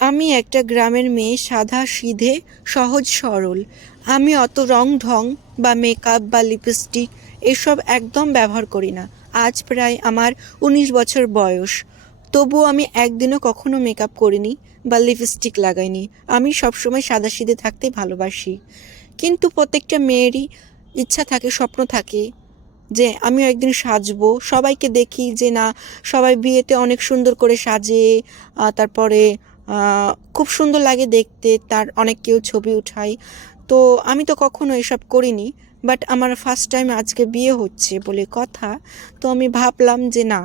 আমি একটা গ্রামের মেয়ে, সাদা সিধে সহজ সরল। আমি অত রং ঢং বা মেকআপ বা লিপস্টিক এসব একদম ব্যবহার করি না। আজ প্রায় আমার ১৯ বছর বয়স, তবুও আমি একদিনও কখনো মেকআপ করিনি বা লিপস্টিক লাগাইনি। আমি সবসময় সাদাসিধে থাকতে ভালোবাসি। কিন্তু প্রত্যেকটা মেয়েরই ইচ্ছা থাকে, স্বপ্ন থাকে যে আমিও একদিন সাজবো। সবাইকে দেখি যে না, সবাই বিয়েতে অনেক সুন্দর করে সাজে, তারপরে খুব সুন্দর লাগে দেখতে, তার অনেক কেউ ছবি উঠায়। তো আমি তো কখনো এসব করিনি, বাট আমার ফার্স্ট টাইম আজকে বিয়ে হচ্ছে বলে কথা। তো আমি ভাবলাম যে না,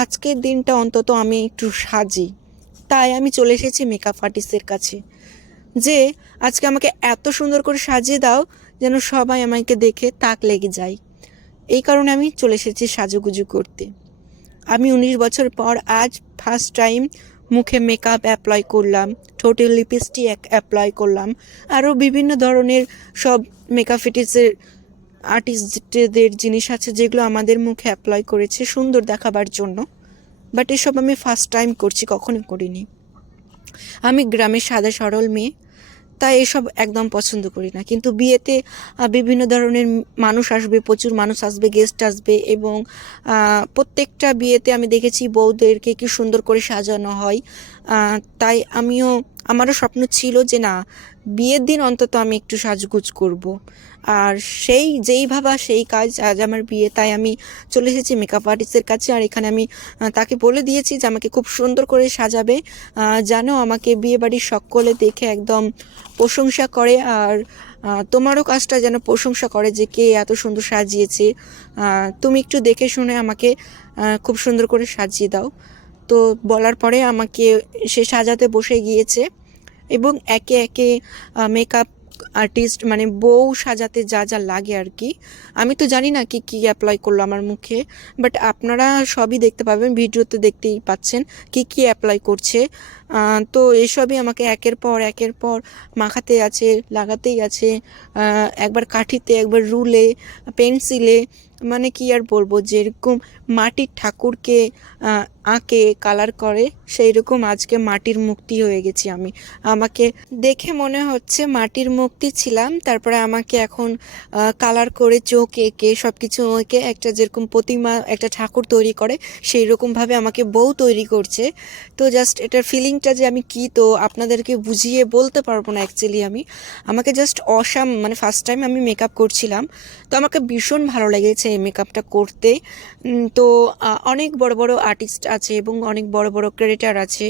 আজকের দিনটা অন্তত আমি একটু সাজি। তাই আমি চলে এসেছি মেকআপ আর্টিস্টের কাছে, যে আজকে আমাকে এত সুন্দর করে সাজিয়ে দাও যেন সবাই আমাকে দেখে তাক লেগে যায়। এই কারণে আমি চলে এসেছি সাজুগুজু করতে। আমি ১৯ বছর পর আজ ফার্স্ট টাইম মুখে মেকআপ অ্যাপ্লাই করলাম, ঠোঁটে লিপস্টিক অ্যাপ্লাই করলাম, আরও বিভিন্ন ধরনের সব মেকআপ আর্টিস্টদের জিনিস আছে যেগুলো আমাদের মুখে অ্যাপ্লাই করেছে সুন্দর দেখাবার জন্য। বাট এসব আমি ফার্স্ট টাইম করছি, কখনো করিনি। আমি গ্রামের সাদা সরল মেয়ে, তাই এসব একদম পছন্দ করি না। কিন্তু বিয়েতে বিভিন্ন ধরনের মানুষ আসবে, প্রচুর মানুষ আসবে, গেস্ট আসবে, এবং প্রত্যেকটা বিয়েতে আমি দেখেছি বউদেরকে কি সুন্দর করে সাজানো হয়। তাই আমারও স্বপ্ন ছিল যে না, বিয়ের দিন অন্তত আমি একটু সাজগুজ করব। আর যেই ভাবা সেই কাজ, আজ আমার বিয়ে, তাই আমি চলে এসেছি মেকআপ আর্টিস্টের কাছে। আর এখানে আমি তাকে বলে দিয়েছি যে আমাকে খুব সুন্দর করে সাজাবে, যেন আমাকে বিয়ে বাড়ির সকলে দেখে একদম প্রশংসা করে। আর তোমারও কাজটা যেন প্রশংসা করে যে কে এত সুন্দর সাজিয়েছে। তুমি একটু দেখে শুনে আমাকে খুব সুন্দর করে সাজিয়ে দাও। তো বলার পরে আমাকে সে সাজাতে বসে গিয়েছে, এবং একে একে মেকআপ আর্টিস্ট মানে বউ সাজাতে যা যা লাগে আর কি, আমি তো জানি না কি কি অ্যাপ্লাই করলো আমার মুখে, বাট আপনারা সবই দেখতে পাবেন, ভিডিওতে দেখতেই পাচ্ছেন কি কি অ্যাপ্লাই করছে। তো এসবই আমাকে একের পর মাখাতে আছে, লাগাতেই আছে, একবার কাঠিতে, একবার রুলে, পেন্সিলে, মানে কি আর বলবো, যেরকম মাটির ঠাকুরকে আঁকে কালার করে, সেই রকম আজকে মাটির মূর্তি হয়ে গেছি আমি। আমাকে দেখে মনে হচ্ছে মাটির মূর্তি ছিলাম, তারপরে আমাকে এখন কালার করে চোখ এঁকে সব কিছু এঁকে একটা যেরকম প্রতিমা, একটা ঠাকুর তৈরি করে সেই রকমভাবে আমাকে বউ তৈরি করছে। তো জাস্ট এটার ফিলিংটা যে আমি কি, তো আপনাদেরকে বুঝিয়ে বলতে পারবো না অ্যাকচুয়ালি। আমাকে জাস্ট অসাম, মানে ফার্স্ট টাইম আমি মেকআপ করছিলাম, তো আমাকে ভীষণ ভালো লেগেছে এই মেকআপটা করতে। তো অনেক বড় বড় আর্টিস্ট আছে এবং অনেক বড় বড় ক্রিয়েটার আছে,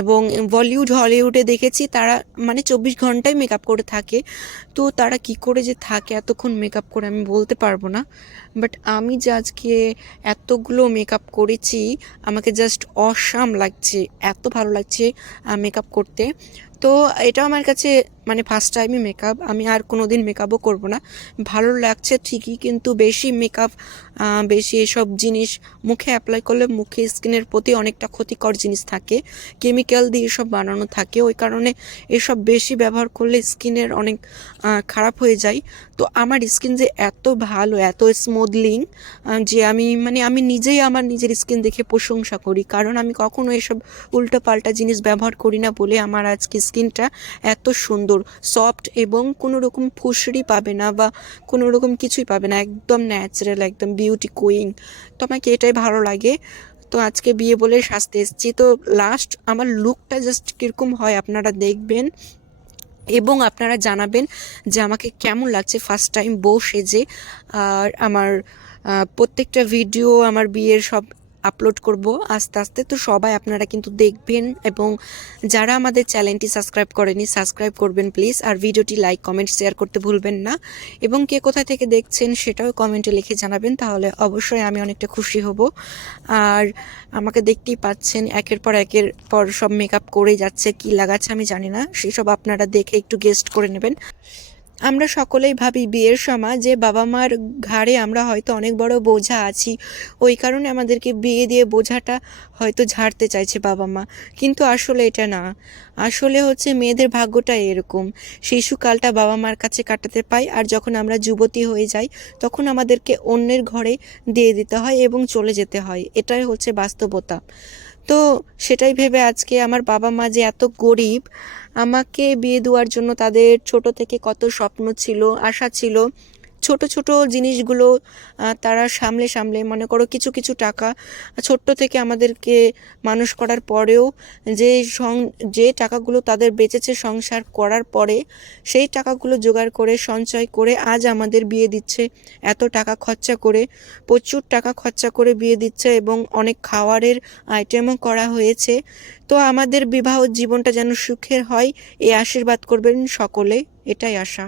এবং বলিউড হলিউডে দেখেছি তারা মানে ২৪ ঘন্টায় মেকআপ করে থাকে। তো তারা কি করে যে থাকে এতক্ষণ মেকআপ করে আমি বলতে পারবো না। বাট আমি যে আজকে এতগুলো মেকআপ করেছি, আমাকে জাস্ট অসাম লাগছে, এত ভালো লাগছে মেকআপ করতে। তো এটা আমার কাছে মানে ফার্স্ট টাইমই মেকআপ, আমি আর কোনো দিন মেকআপও করবো না। ভালো লাগছে ঠিকই, কিন্তু বেশি মেকআপ, বেশি এসব জিনিস মুখে অ্যাপ্লাই করলে মুখে স্কিনের প্রতি অনেকটা ক্ষতিকর জিনিস থাকে, কেমিক্যাল দিয়ে এসব বানানো থাকে, ওই কারণে এসব বেশি ব্যবহার করলে স্কিনের অনেক খারাপ হয়ে যায়। তো আমার স্কিন যে এত ভালো, এত স্মুথলিং, যে আমি নিজেই আমার নিজের স্কিন দেখে প্রশংসা করি, কারণ আমি কখনো এসব উল্টোপাল্টা জিনিস ব্যবহার করি না বলে আমার আজকে স্কিনটা এত সুন্দর, সফট, এবং কোনো রকম ফুসরি পাবে না বা কোনো রকম কিছুই পাবে না, একদম ন্যাচারাল, একদম বিউটি কুইন। তো আমাকে এটাই ভালো লাগে। তো আজকে বিয়ে বলে সাজতে এসেছি, তো লাস্ট আমার লুকটা জাস্ট কীরকম হয় আপনারা দেখবেন, এবং আপনারা জানাবেন যে আমাকে কেমন লাগছে ফার্স্ট টাইম বউ সেজে। আর আমার প্রত্যেকটা ভিডিও আমার বিয়ের সব আপলোড করব আস্তে আস্তে, তো সবাই আপনারা কিন্তু দেখবেন, এবং যারা আমাদের চ্যানেলটি সাবস্ক্রাইব করেনি সাবস্ক্রাইব করবেন প্লিজ, আর ভিডিওটি লাইক কমেন্ট শেয়ার করতে ভুলবেন না, এবং কে কোথা থেকে দেখছেন সেটাও কমেন্টে লিখে জানাবেন, তাহলে অবশ্যই আমি অনেকটা খুশি হব। আর আমাকে দেখতেই পাচ্ছেন একের পর সব মেকআপ করে যাচ্ছে, কি লাগাচ্ছে আমি জানি না, সেসব আপনারা দেখে একটু গেস্ট করে নেবেন। আমরা সকলেই ভাবি বিয়ের সময় যে বাবা মার ঘাড়ে আমরা হয়তো অনেক বড় বোঝা আছি, ওই কারণে আমাদেরকে বিয়ে দিয়ে বোঝাটা হয়তো ঝাড়তে চাইছে বাবা মা, কিন্তু আসলে এটা না। আসলে হচ্ছে মেয়েদের ভাগ্যটা এরকম, শিশুকালটা বাবা মার কাছে কাটাতে পাই, আর যখন আমরা যুবতী হয়ে যাই তখন আমাদেরকে অন্যের ঘরে দিয়ে দিতে হয় এবং চলে যেতে হয়, এটাই হচ্ছে বাস্তবতা। তো সেটাই ভেবে আজকে আমার বাবা মা যে এত গরিব, আমাকে বিয়ে দেওয়ার জন্য তাদের ছোট থেকে কত স্বপ্ন ছিল, আশা ছিল। ছোট ছোট জিনিসগুলো তারা সামলে সামলে, মনে করো কিছু কিছু টাকা ছোট্ট থেকে আমাদেরকে মানুষ করার পরেও যে যে টাকাগুলো তাদের বেঁচেছে সংসার করার পরে, সেই টাকাগুলো জোগাড় করে সঞ্চয় করে আজ আমাদের বিয়ে দিচ্ছে। এত টাকা খরচা করে, প্রচুর টাকা খরচা করে বিয়ে দিচ্ছে এবং অনেক খাওয়ারের আইটেমও করা হয়েছে। তো আমাদের বিবাহ জীবনটা যেন সুখের হয়, এই আশীর্বাদ করবেন সকলে, এটাই আশা।